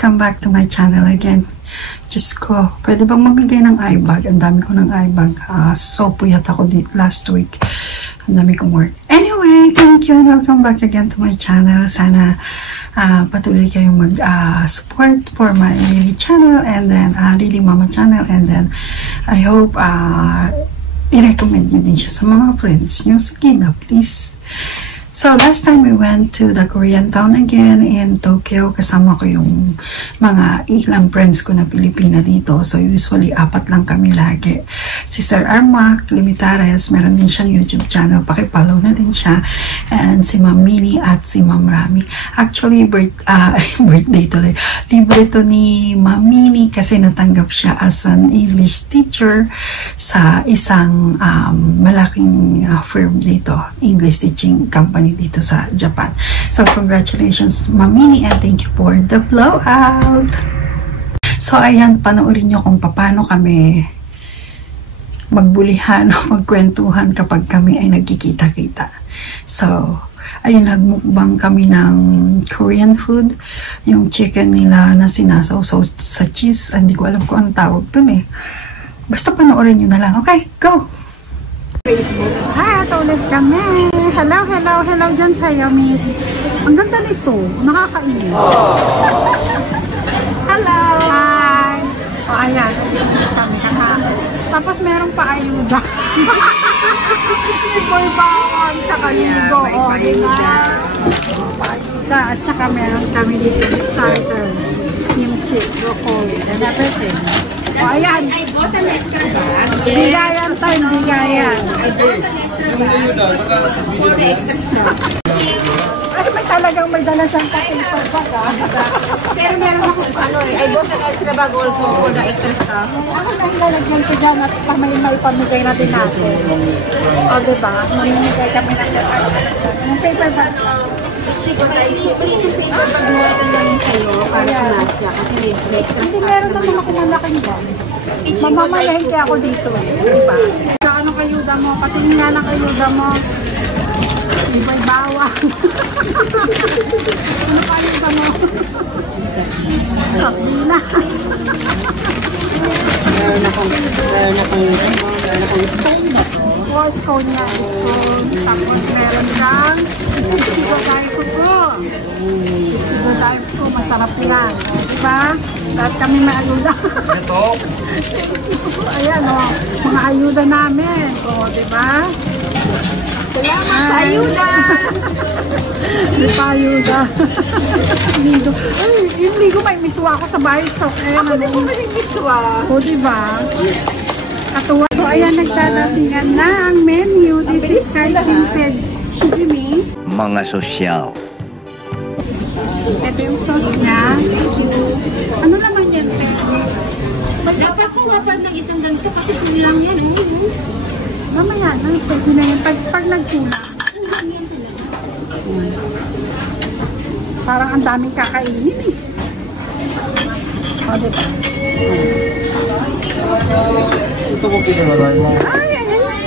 welcome back to my channel again. Diyos ko, pwede bang mamigay ng eye bag? Ang dami ko ng eye bag. So puyat ako last week. Ang dami kong work. Anyway, thank you and welcome back again to my channel. Sana patuloy kayong mag-support for my Lily channel and then Lily Mama channel, and then I hope i-recommend nyo din siya sa mga friends nyo. Sige na, please. So, last time we went to the Korean town again in Tokyo. Kasama ko yung mga ilang friends ko na Pilipina dito. So, usually, 4 lang kami lagi. Si Sir Armac Limitares, meron din siyang YouTube channel. Pakipollow na din siya. And si Ma'am Minnie at si Ma'am Rami. Actually, birthday tuloy. Libre to ni Ma'am Minnie kasi natanggap siya as an English teacher sa isang malaking firm dito. English teaching company dito sa Japan. So, congratulations, Ma'am Minnie, and thank you for the blowout. So, ayan, panoorin nyo kung paano kami magbulihan o magkwentuhan kapag kami ay nagkikita-kita. So, ayun, nagmukbang kami ng Korean food. Yung chicken nila na sinasaw-saw sa cheese. Hindi ko alam kung anong tawag dun eh. Basta panoorin nyo na lang. Okay, go! Facebook. Hi, ito ulit kami. Hello, hello, hello dyan sa'yo, miss. Ang ganda nito. Nakakainin. Hello! Hi! O, ayan. Tapos meron pa ayuda. May bawang sa kaligo. O, diba? Ayuda. At saka meron kami dito yung starter. Kimchi, broccoli, and everything. O, ayan. I bought an extra bag. Bigayan tayo, bigayan. I bought an extra bag for the extra stuff. Ay, may talagang may dala siyang paper bag, Pero meron ako ano eh. I bought an extra bag also for the extra stuff. Ako nang lalagyan ko dyan at may pamigay natin natin. O, diba? Mamimigay kami ng yung paper bag. Chico tayo. Supreme yung paper bag mo ito namin sa'yo para kumasya. Kasi may extra Hindi, stuff meron naman. naman ako malaking dyan. Mamamalahin ako dito eh. Diba? Sa anong kayuda mo? Patingin nga ng kayuda mo. Iba'y bawang. Ano pa yung mo? Sardinas. Meron akong stone na to. O, scone na. Scone. Tapos meron lang Ichigo Daifu ko. Ichigo Daifu ko. Masarap yan. Diba? Lahat kami may ayuda. Ito. Ayan o. Mga ayuda namin. O, diba? Salamat sa ayuda! Hindi pa ayuda. Ligo. Ay, yung ligo may miswa ako sa bahay. So, ayan. Ako din po maling miswa. O, diba? Katuwa. So, ayan, nagdadatingan na ang menu. This is Kaishin said Shijimi. Mga sosyal. Ito yung sauce niya. Ano naman yan, sir? Dapat ko mapad ng isang ganito kasi kulang yan. Mamaya na, pwede na yan. Pag nagkulang. Parang ang daming kakainin eh. O, diba? Ito po pinagawa mo. Ay, ayan yung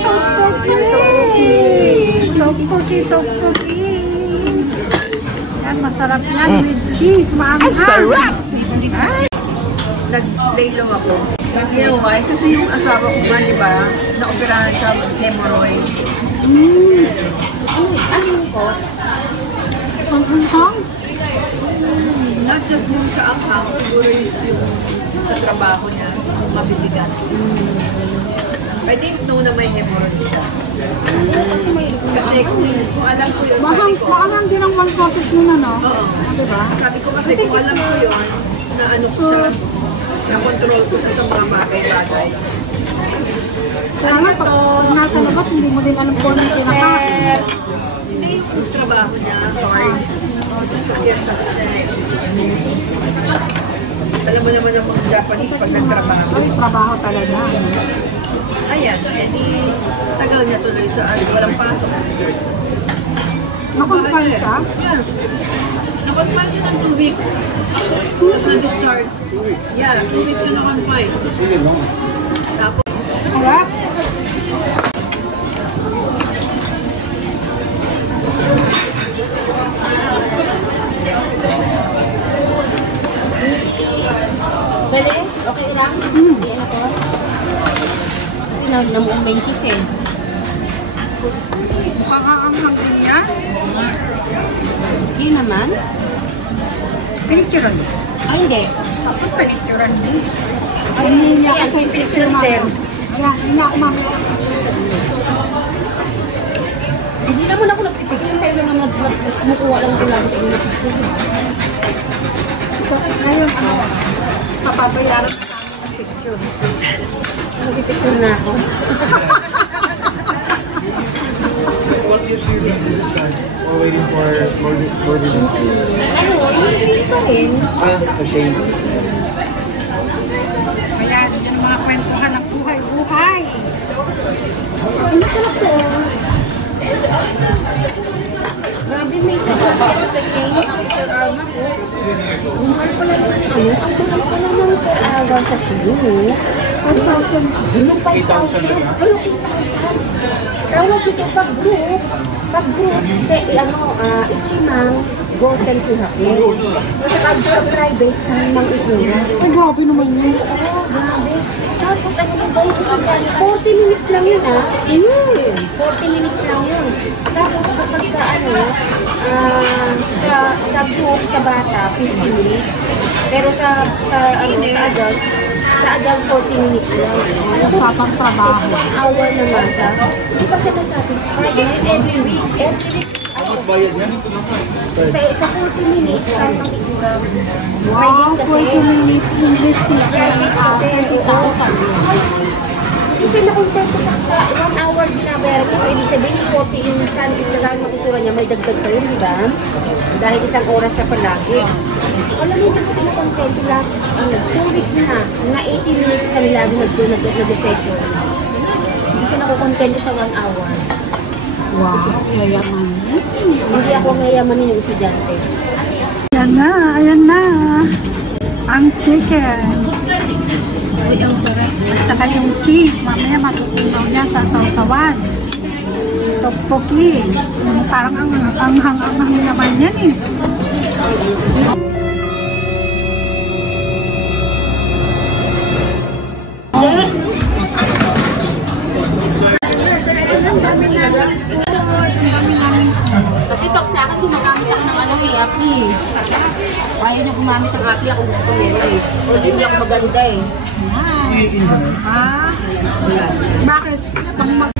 tteokbokki. Tteokbokki, tteokbokki. Yan, masarap yan with cheese. Maanghang. Ang sarap! Ay! Nag-laylo ako. You know why? Kasi yung asawa ko ba, di ba, na-operahan sa hemorrhoid. Ano ko? Ang anghang. Not just yung sa akang, siguro yung sa trabaho niya, mabibigat. I didn't know na may hemorrhoid siya. Kasi kung alam ko yun, sabi ko, Maanghang din ang one process mo na, no? oo. Diba? Sabi ko kasi kung alam ko yun, na ano ko siya, na-control ko siya sa mga bagay-bagay. Kaya nga, pag nasa labas, hindi mo din alam kung anong kinakain. Hindi yung trabaho niya, hard. Sakit kasi siya. Alam mo naman ang mga Japanese pag nagtrabaho. Ay, trabaho talaga. Ayan, edi tagal niya tuloy sa walang pasok. Nakonfine siya? Yeah. Nakonfine siya ng 2 weeks. Tapos nag-start. Yeah, 2 weeks siya nakonfine. Tapos, Kaya? na mukhang mentis eh. Mukhang aanghang din yan. Hindi naman. Pinicturan. Ay, hindi. Ako pinicturan din. Ay, hindi ako yung picture, sir. Ayan, hindi ako mamaya. Hindi naman ako nagpipicture. Kaya lang naman kumukuha lang ko lang sa inyo picture. So, ngayon, papabayaran sa amin ng picture. Nagpipicture na ako. What gives you reason this time? Or waiting for more than Ano, yung shade pa rin. a shade. Ayan, yung mga kwentuhan ng buhay-buhay. Ay, masarap to. Grabe, may sarap pero sa shade. Sir Alma ko. Mahal pala ng ano. Ang mahal pala ng per hour sa shade. 1,000. Yung 5,000. Ay, yung 8,000. Tawag ito pag group. Pag group, Ichimang, Gosen Kuhake. Sa pag private, sa Mang Ikuna. Ay, grabe naman yun. Oo, grabe. Tapos, ano ba yung isang 40 minutes lang yun, ha? 40 minutes lang yun. Tapos, kapag ka, sa group, sa bata, 50 minutes. Pero sa adult, 40 minutes lang. Usapang trabaho. Hour naman siya. Hindi pa sila satisfied. Every week. Bayad na? Sa 40 minutes, lang ang itura. Wow, 40 minutes English teacher. 20,000. Kasi nakontento sa 1 hour binabayaran ko. So, ibig sabihin, 40 yung sandwich na lang matitura niya, may dagdag pa yun, di ba? Dahil isang oras siya palagi. Alam mo, hindi ko nakontento lang. 2 weeks na 80 minutes kami lagi nag-session. Hindi siya nakokontento sa 1 hour. Wow, yayaman. Hindi ako ngayamanin yung estudyante. Ayan na. Ang chicken. Uy, ang sarap. At saka yung cheese. Mamaya matutunaw niya sa sausawan. Tokpoki. Parang ang hang naman yan eh. Kasi pag sa akin, gumagamit ako ng Appy. Ayaw na gumamit ng Appy, ako gusto ko meron. O hindi ako maganda eh. Bakit?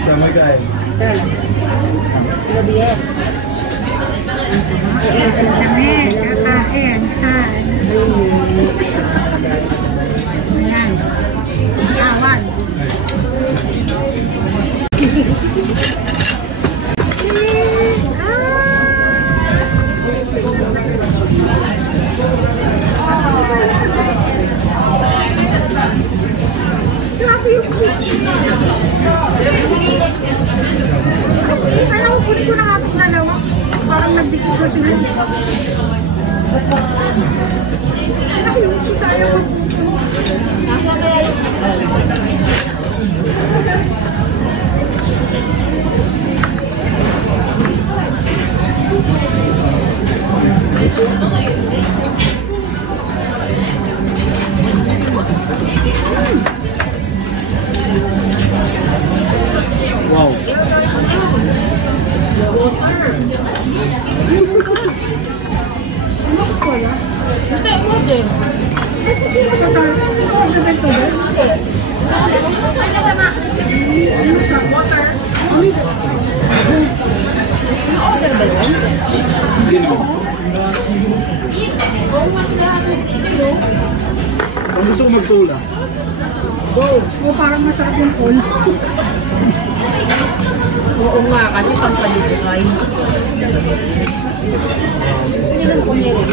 Sama guy. Gabi eh. Kami, kakain. Ayan. Awan. Grabe yung fish. Parang kunin ko na nga itong dalawa. Parang nagdikit ko sila. Ay, yung cheese ayaw. Wow. Kung gusto ko mag-soda. O, parang masarap yung call. Oo nga, kasi pampalibukay. Hindi naman kung meron.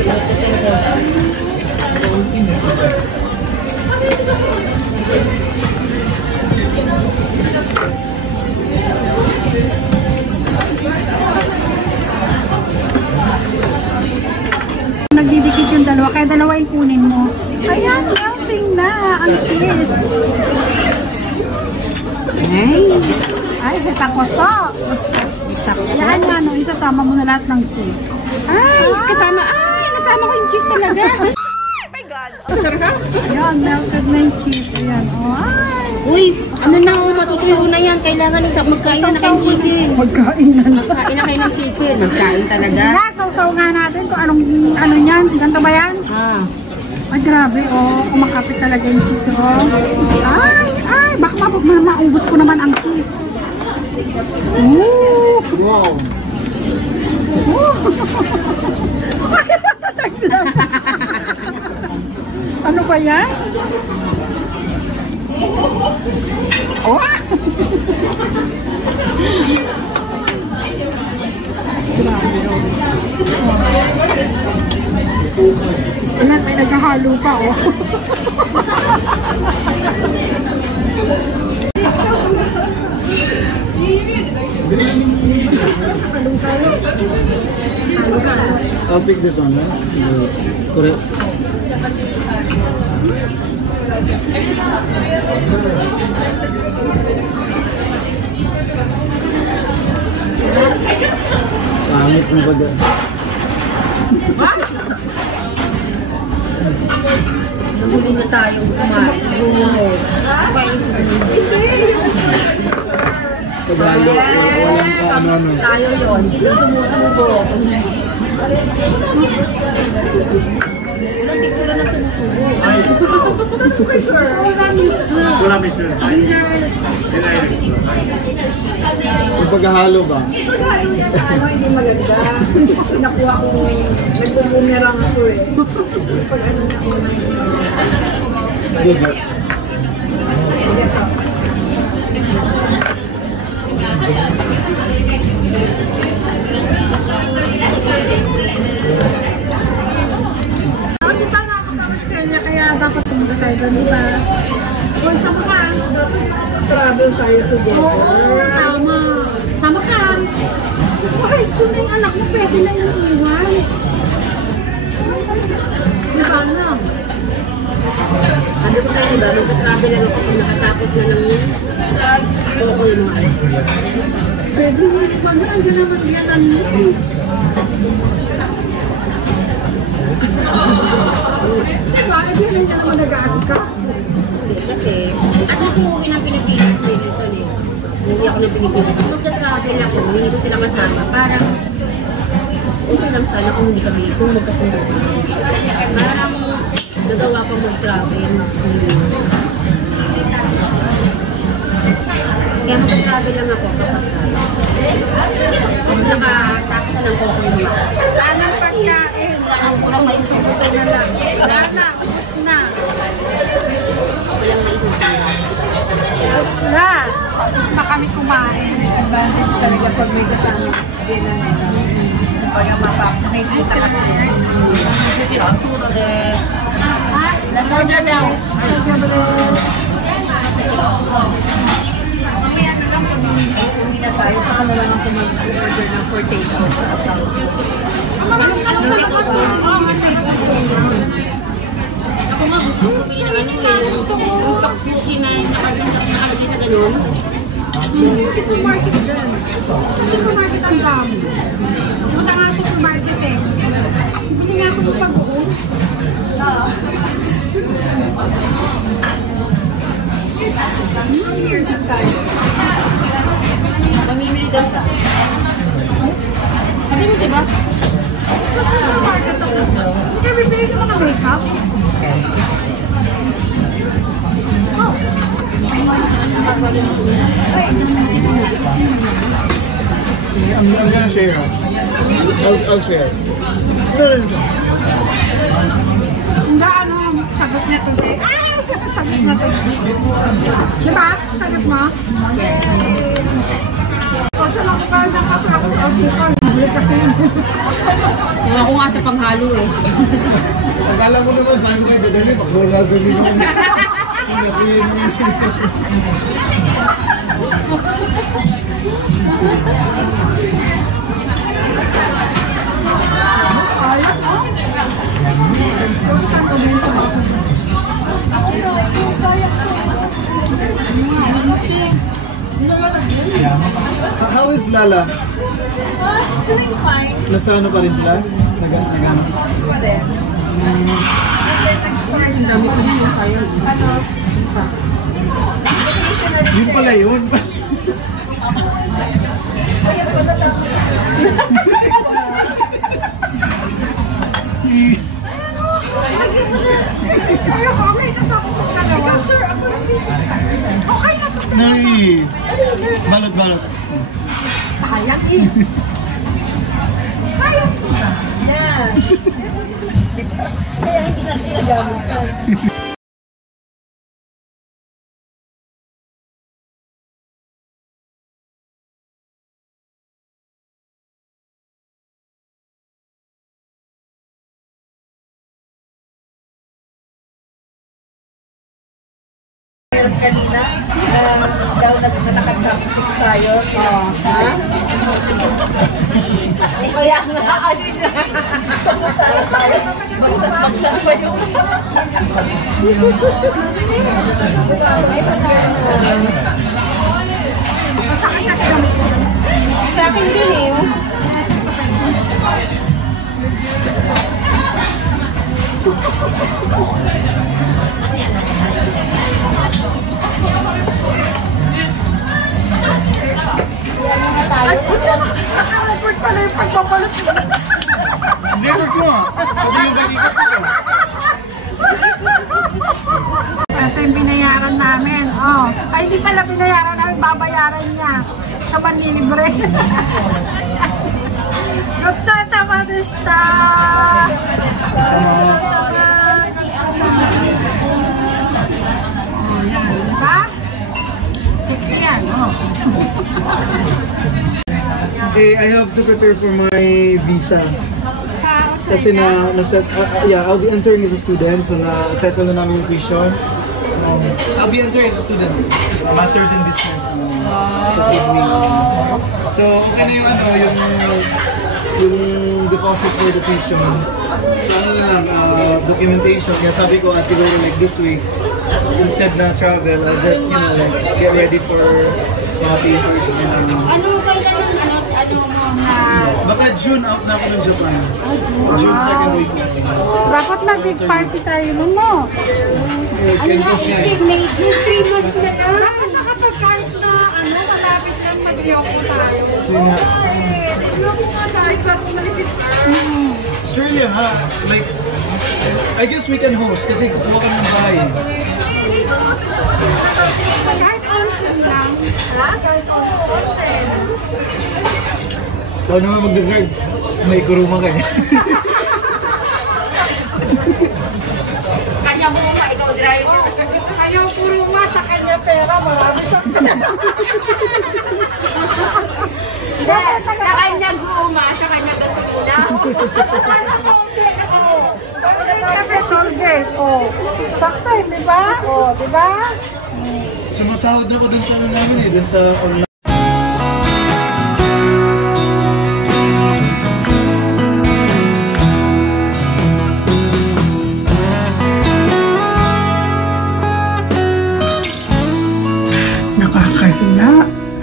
Nagdidikit yung dalawa, kaya dalawa yung kunin mo. Ayan, melting na ang cheese. Ay, hitakoso. Yan nga, no, isasama mo na lahat ng cheese. Ay, nasama ko yung cheese talaga. Oh my God. Ayan, melted na yung cheese. Ayan, oh. Ay! Uy, ano na, matutuyo na yan. Kailangan isang magkain na kayong chicken. Magkain na na. Magkain na kayo ng chicken. Magkain talaga. Yan, sausaw nga natin kung anong, ano yan. Ganito ba yan? Ah. Ay, grabe, oh. Kumakapit talaga yung cheese, oh. Ay, baka maubos ko naman ang cheese. Ooh! Wow! Ano ba yan? Oh! Wala tayo naghahalo pa, oh. I'll pick this one, right? Correct. Pangit mo ba doon? Nahuli na tayong kumain. Tagalog. Walang ano-ano. Tayo yun. Sumusubo. Walang picture na sumusubo. Wala picture. Yung paghahalo ba? Paghalo yan na ano, hindi maganda. Nakuha ko, nagbubumerang ako eh. Pag ano na ako na Yes, sir. Kasi tama ako ng Australia, kaya dapat pumunta tayo doon, di ba? Kung sama ka. travel tayo together. Oo, tama. Sama ka. High school na yung anak mo, pwede na yung iwan. Di ba na? Ano ba tayo ba? Magka-travel lang ako kung nakatapos na ng oo ko yung mga alas. Pwede mo yung iwan na, andyan naman yan ang diba? Eh, di lang naman nag-aasikaso. Kasi, at least umuwi ng Pilipinas din ito eh. Umuwi ako ng Pilipinas. Kung magka-travel ako, hindi ko sila kasama. Parang, okay lang sana kung hindi kami, kung magkasundo. Parang, nagawa ko mag-travel. Kaya magka-travel lang ako kapag nakatapos lang ko kung mga. Saan ang pagkain? Ang kurang may isubo na lang. Wala na, ubus na. Walang may isubo. Ubus na. Ubus na kami kumain. Advantage talaga pag may kasama din ang pag makikita kasi. Lasal na daw. Mamaya na lang kung hindi na tayo, saka na lang ako mag-order ng for take-out sa asawa. Anong sa labas mo? Ako nga gusto ko bumili ng ano eh, yung tteokbokki na nakalagay sa ganun. Supermarket dyan. Sa supermarket ang dami. Punta nga supermarket eh. Bibili nga ako ng pag-uong. Years na tayo. Mamimili daw sa. Sabi mo diba? Sa supermarket ako. Kaya bibili ko ng makeup. I'm gonna share. I'll share. Hindi ano, sagot niya today. Ay! Sagot na today. Diba? Sagot mo? Yay! O, sa lokal na kasi ako sa hospital. Balik kasi yun. Ako nga sa panghalo eh. Akala mo naman saan kayo dadali, pakula sa video. How is Lala? She's doing fine. Nasa ano pa rin sila? Nagano? Pa rin. Ang dami ko na yung sayang. Yun pala yun. Nari. Balot. Sayang eh. Sayang ba? Yan. Kaya hindi natin nagamit yan. Kanina, daw naka-chopsticks tayo. Ha? Kaya nakakasis na. Samutala tayo. Bagsak pa yung... Sa akin din eh. Ay, puta na! Naka-record pala yung pagpapalot ko. Record ko nga. Pwede yung balikat ko. Ito yung binayaran namin. Oh. Ay, hindi pala binayaran namin. Babayaran niya. Sa manlilibre. Gotsasama deshita! Diba? Sexy yan, oh. I have to prepare for my visa. Kasi I'll be entering as a student, so na-settle na namin yung tuition. I'll be entering as a student, Master's in Business sa Sydney. So, okay na yung deposit for the tuition. So, documentation. Kaya sabi ko, siguro like this week, instead na travel, I'll just, get ready for mga papers. Ano kailan ng Baka June out na ako ng Japan. June second week. Dapat na big party tayo nun mo. Campus nga eh. May 3 months na ka. Nakapag-kahit na malapit lang mag-yoko tayo. Yoko nga tayo bago umalis si Sir. Australia ha, like, I guess we can host kasi kukuha kami ng bahay. Kahit onsen lang. Kahit onsen. Ikaw naman mag-drive. May kuruma ka eh. Kanya mo nga, ikaw driver. Ayaw puro nga sa kanya pera. Marami siya. Sa kanya guma, sa kanya gasolina. Kami tollgate. Oh. Sakto eh, di ba? Oh, di ba? Sumasahod na ako dun sa namin eh, dun sa online.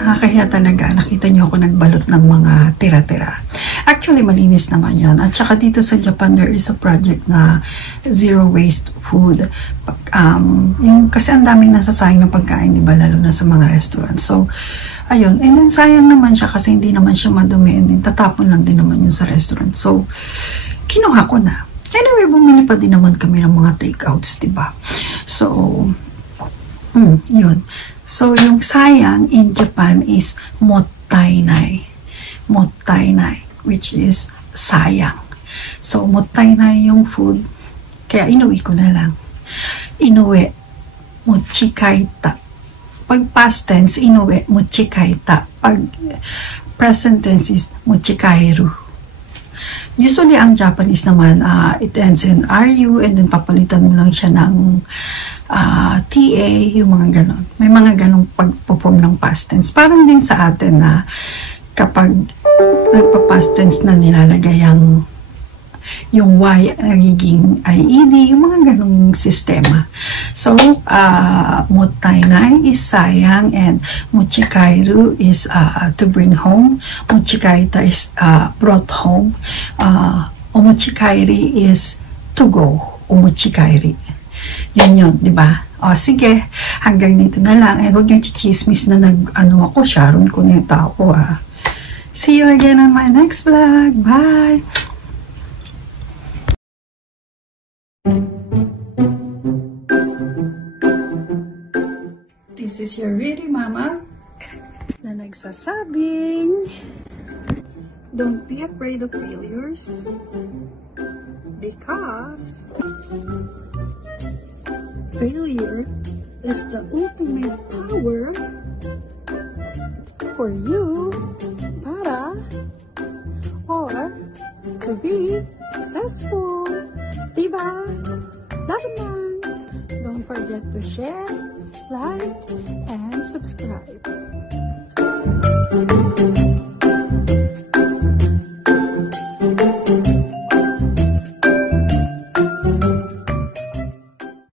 Nakakahiya talaga. Nakita niyo ako nagbalot ng mga tira-tira. Actually, malinis naman yan. At saka dito sa Japan, there is a project na zero waste food. Kasi ang daming nasasayang ng pagkain, di ba? Lalo na sa mga restaurants. So, ayun. And then, sayang naman siya kasi hindi naman siya madumi. And then, tatapon lang din naman yun sa restaurant. So, kinuha ko na. Anyway, bumili pa din naman kami ng mga takeouts, di ba? So, yun. So, yung sayang in Japan is mottainai. Mottainai, which is sayang. So, mottainai yung food. Kaya inuwi ko na lang. Inuwi, mochikaita. Pag past tense, inuwi, mochikaita. Pag present tense is mochikairu. Usually, ang Japanese naman, it ends in RU and then papalitan mo lang siya ng TA, yung mga ganon. May mga ganong pagpo-form ng past tense. Parang din sa atin na kapag nagpa-past tense na nilalagay yung Y nagiging IED, yung mga ganong sistema. So, mottainai is sayang and mochikairu is to bring home. Mochikaita is brought home. Omochikairi is to go, Umuchi Kairi. Yun, di ba? O, sige, hanggang dito na lang. Eh, huwag yung chichismis na ako, Sharon Cuneta ako, See you again on my next vlog. Bye! This is your really mama na nagsasabing, don't be afraid of failures because failure is the ultimate power for you or to be successful. Diba? Love lang. Don't forget to share, like, and subscribe.